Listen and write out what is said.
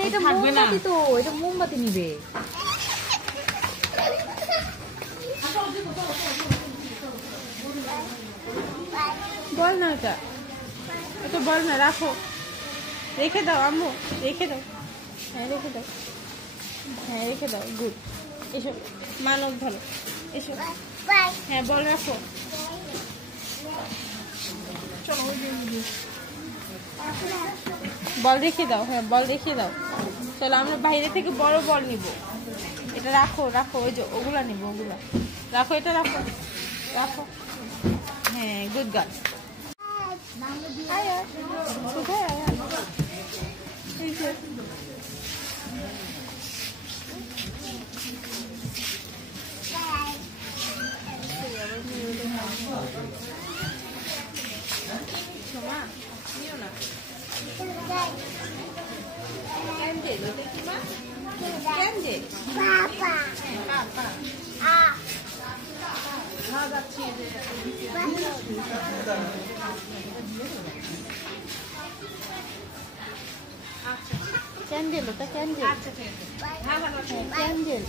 আরে এটা মোমবাতি তো, এটা মোমবাতি নিবে। বল না এটা, এটা বল না, রাখো, রেখে দাও আম্মু, রেখে দাও। হ্যাঁ রেখে দাও, হ্যাঁ রেখে দাও, গুড। এসো মানব ভালো, এসো। হ্যাঁ বল রাখো। বল রেখে দাও, হ্যাঁ বল রেখে দাও। চলো আমরা বাইরে থেকে বড় বল নিব। এটা রাখো, রাখো, ওই যে ওগুলা নিব, ওগুলা রাখো, এটা রাখো, রাখো। হ্যাঁ গুড গার্ল। ক্যান্ডেল, ওটা ক্যান্ডেল, ক্যান্ডেল।